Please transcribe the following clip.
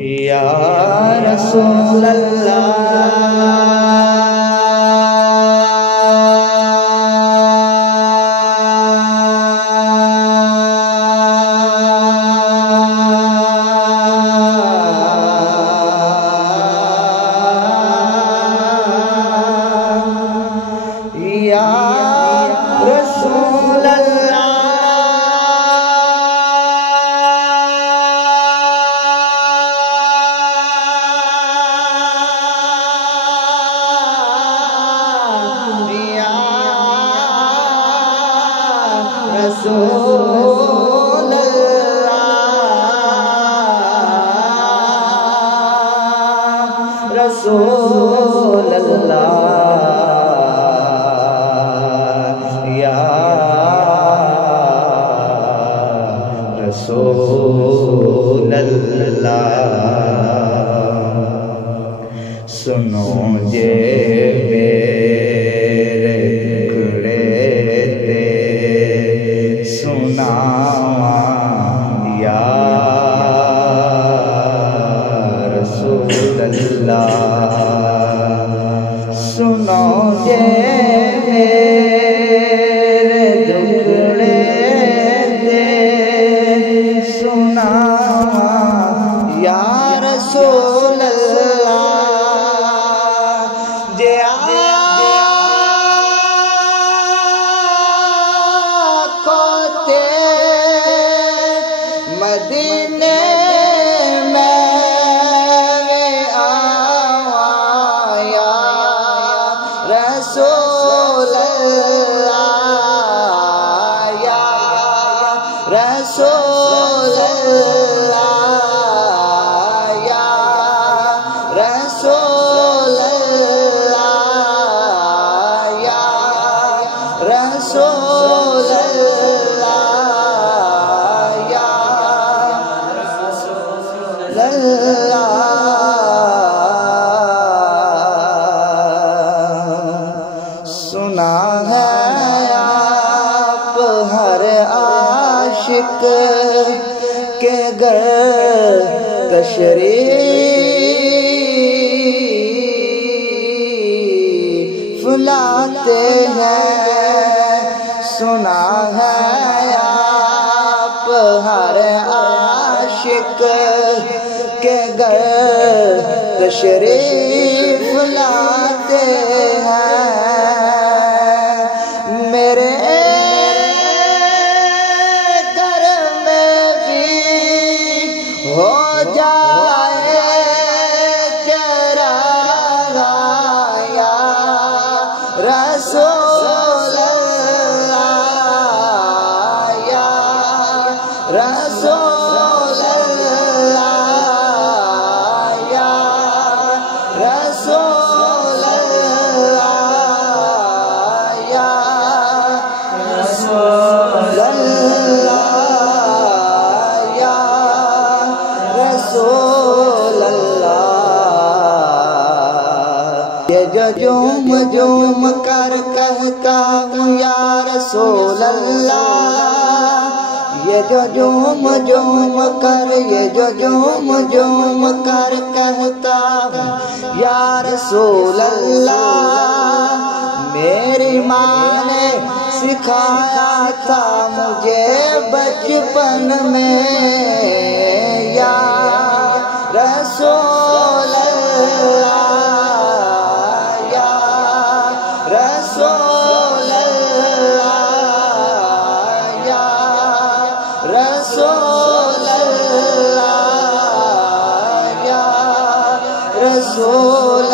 या रसूल रसूल अल्लाह रसूल अल्लाह या रसूल अल्लाह सुनो जे या रसूल अल्लाह सुनो जे मेरे दुखड़े दे सुना या रसूल अल्लाह जे मदीने में आया रसूल अल्लाह या रसूल अल्लाह या रसूल अल्लाह या रसूल सुना है आप हर आशिक के घर तशरीफ लाते हैं सुना है आप हर आशिक के घर तशरीफ लाते हैं मेरे घर में भी हो जाए चरागा या रसूल अल्लाह या रसूल अल्लाह या रसूल अल्लाह या रसूल अल्लाह या रसूल अल्लाह ये जो झूम झूम कर कहता हूँ या रसूल अल्लाह ये जो झूम झूम कर ये जो झूम झूम कर कहता हूँ या रसूल अल्लाह मेरी माँ ने सिखाया था मुझे बचपन में या रसूल अल्लाह या रसूल अल्लाह या रसूल अल्लाह या रसूल